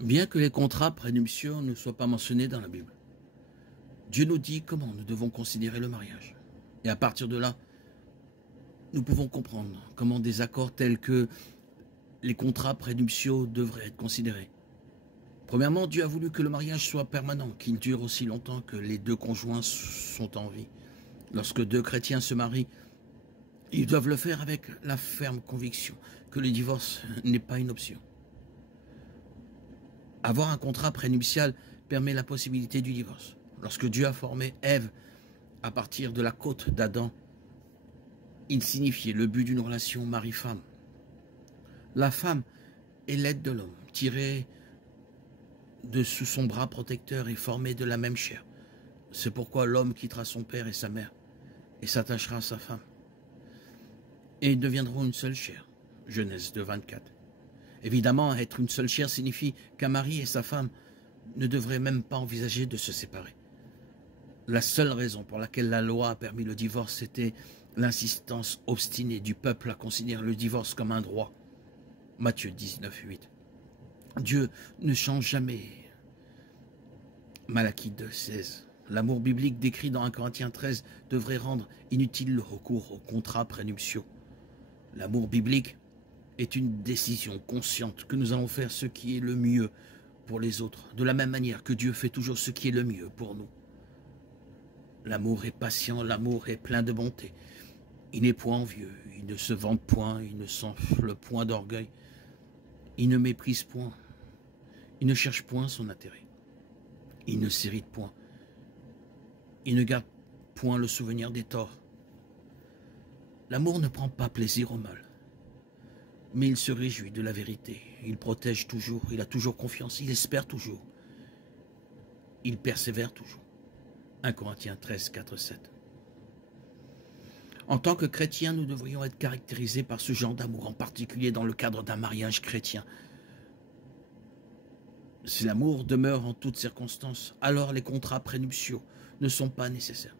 Bien que les contrats prénuptiaux ne soient pas mentionnés dans la Bible, Dieu nous dit comment nous devons considérer le mariage. Et à partir de là, nous pouvons comprendre comment des accords tels que les contrats prénuptiaux devraient être considérés. Premièrement, Dieu a voulu que le mariage soit permanent, qu'il dure aussi longtemps que les deux conjoints sont en vie. Lorsque deux chrétiens se marient, ils doivent le faire avec la ferme conviction que le divorce n'est pas une option. Avoir un contrat prénuptial permet la possibilité du divorce. Lorsque Dieu a formé Ève à partir de la côte d'Adam, il signifiait le but d'une relation mari-femme. La femme est l'aide de l'homme, tirée de sous son bras protecteur et formée de la même chair. C'est pourquoi l'homme quittera son père et sa mère et s'attachera à sa femme. Et ils deviendront une seule chair. Genèse 2:24. Évidemment, être une seule chair signifie qu'un mari et sa femme ne devraient même pas envisager de se séparer. La seule raison pour laquelle la loi a permis le divorce, c'était l'insistance obstinée du peuple à considérer le divorce comme un droit. Matthieu 19:8. Dieu ne change jamais. Malachie 2:16. L'amour biblique décrit dans 1 Corinthiens 13 devrait rendre inutile le recours aux contrats prénuptiaux. L'amour biblique est une décision consciente que nous allons faire ce qui est le mieux pour les autres, de la même manière que Dieu fait toujours ce qui est le mieux pour nous. L'amour est patient, l'amour est plein de bonté. Il n'est point envieux, il ne se vante point, il ne s'enfle point d'orgueil, il ne méprise point, il ne cherche point son intérêt, il ne s'irrite point, il ne garde point le souvenir des torts. L'amour ne prend pas plaisir au mal, mais il se réjouit de la vérité, il protège toujours, il a toujours confiance, il espère toujours, il persévère toujours. 1 Corinthiens 13, 4, 7. En tant que chrétiens, nous devrions être caractérisés par ce genre d'amour, en particulier dans le cadre d'un mariage chrétien. Si l'amour demeure en toutes circonstances, alors les contrats prénuptiaux ne sont pas nécessaires.